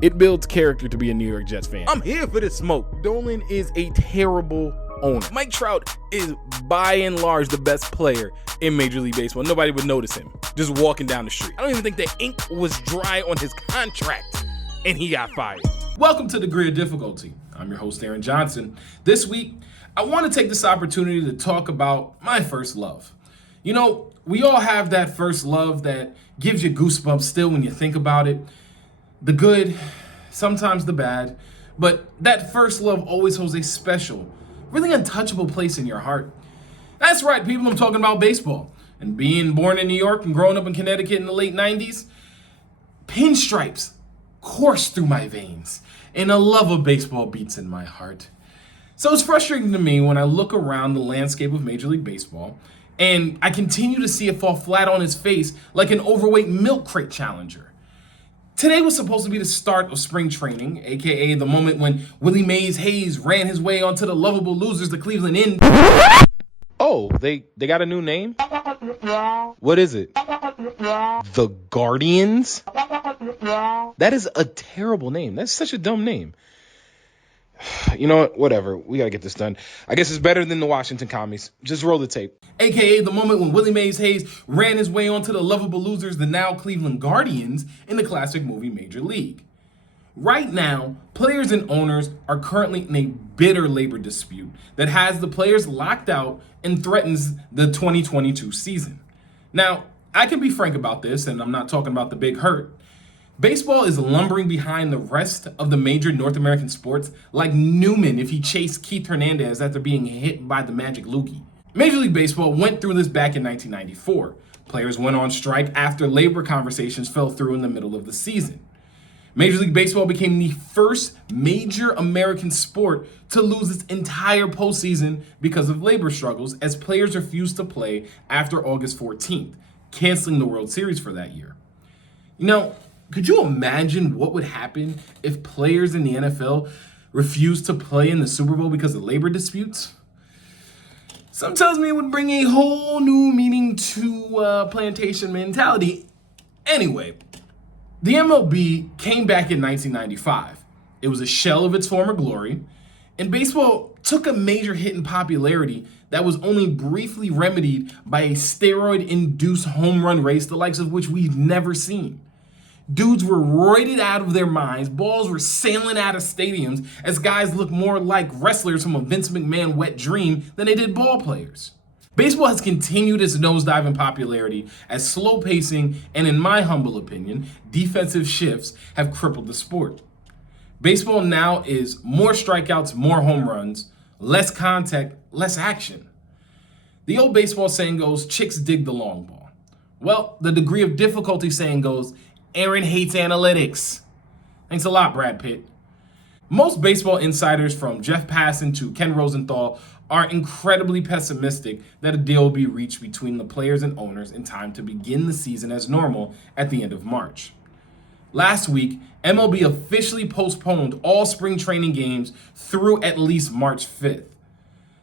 It builds character to be a New York Jets fan. I'm here for the smoke. Dolan is a terrible owner. Mike Trout is by and large the best player in Major League Baseball. Nobody would notice him just walking down the street. I don't even think the ink was dry on his contract and he got fired. Welcome to Degree of Difficulty. I'm your host, Aaron Johnson. This week, I want to take this opportunity to talk about my first love. You know, we all have that first love that gives you goosebumps still when you think about it. The good, sometimes the bad, but that first love always holds a special, really untouchable place in your heart. That's right, people, I'm talking about baseball. And being born in New York and growing up in Connecticut in the late 90s, pinstripes course through my veins, and a love of baseball beats in my heart. So it's frustrating to me when I look around the landscape of Major League Baseball, and I continue to see it fall flat on its face like an overweight milk crate challenger. Today was supposed to be the start of spring training, aka the moment when Willie Mays Hayes ran his way onto the lovable losers, the Cleveland Indians. Oh, they got a new name? What is it? The Guardians? That is a terrible name. That's such a dumb name. You know what? Whatever. We got to get this done. I guess it's better than the Washington Commies. Just roll the tape. AKA the moment when Willie Mays Hayes ran his way onto the lovable losers, the now Cleveland Guardians, in the classic movie Major League. Right now, players and owners are currently in a bitter labor dispute that has the players locked out and threatens the 2022 season. Now, I can be frank about this, and I'm not talking about the big hurt. Baseball is lumbering behind the rest of the major North American sports like Newman if he chased Keith Hernandez after being hit by the Magic Loogie. Major League Baseball went through this back in 1994. Players went on strike after labor conversations fell through in the middle of the season. Major League Baseball became the first major American sport to lose its entire postseason because of labor struggles as players refused to play after August 14th, canceling the World Series for that year. You know, could you imagine what would happen if players in the NFL refused to play in the Super Bowl because of labor disputes? Some tells me it would bring a whole new meaning to plantation mentality. Anyway, the MLB came back in 1995. It was a shell of its former glory, and baseball took a major hit in popularity that was only briefly remedied by a steroid-induced home run race, the likes of which we've never seen. Dudes were roided out of their minds, balls were sailing out of stadiums as guys looked more like wrestlers from a Vince McMahon wet dream than they did ball players. Baseball has continued its nosedive in popularity as slow pacing and, in my humble opinion, defensive shifts have crippled the sport. Baseball now is more strikeouts, more home runs, less contact, less action. The old baseball saying goes, chicks dig the long ball. Well, the degree of difficulty saying goes, Aaron hates analytics. Thanks a lot, Brad Pitt. Most baseball insiders from Jeff Passan to Ken Rosenthal are incredibly pessimistic that a deal will be reached between the players and owners in time to begin the season as normal at the end of March. Last week, MLB officially postponed all spring training games through at least March 5th.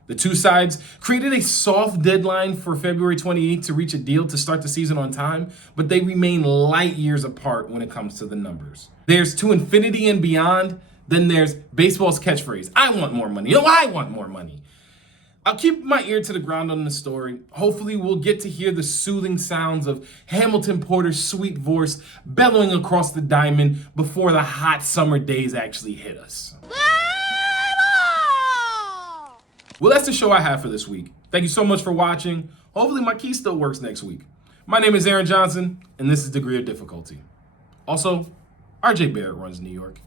The two sides created a soft deadline for February 28th to reach a deal to start the season on time, but they remain light years apart when it comes to the numbers. There's to infinity and beyond, then there's baseball's catchphrase, I want more money. Oh, I want more money. I'll keep my ear to the ground on the story. Hopefully we'll get to hear the soothing sounds of Hamilton Porter's sweet voice bellowing across the diamond before the hot summer days actually hit us. Well, that's the show I have for this week. Thank you so much for watching. Hopefully my key still works next week. My name is Aaron Johnson, and this is Degree of Difficulty. Also, RJ Barrett runs New York.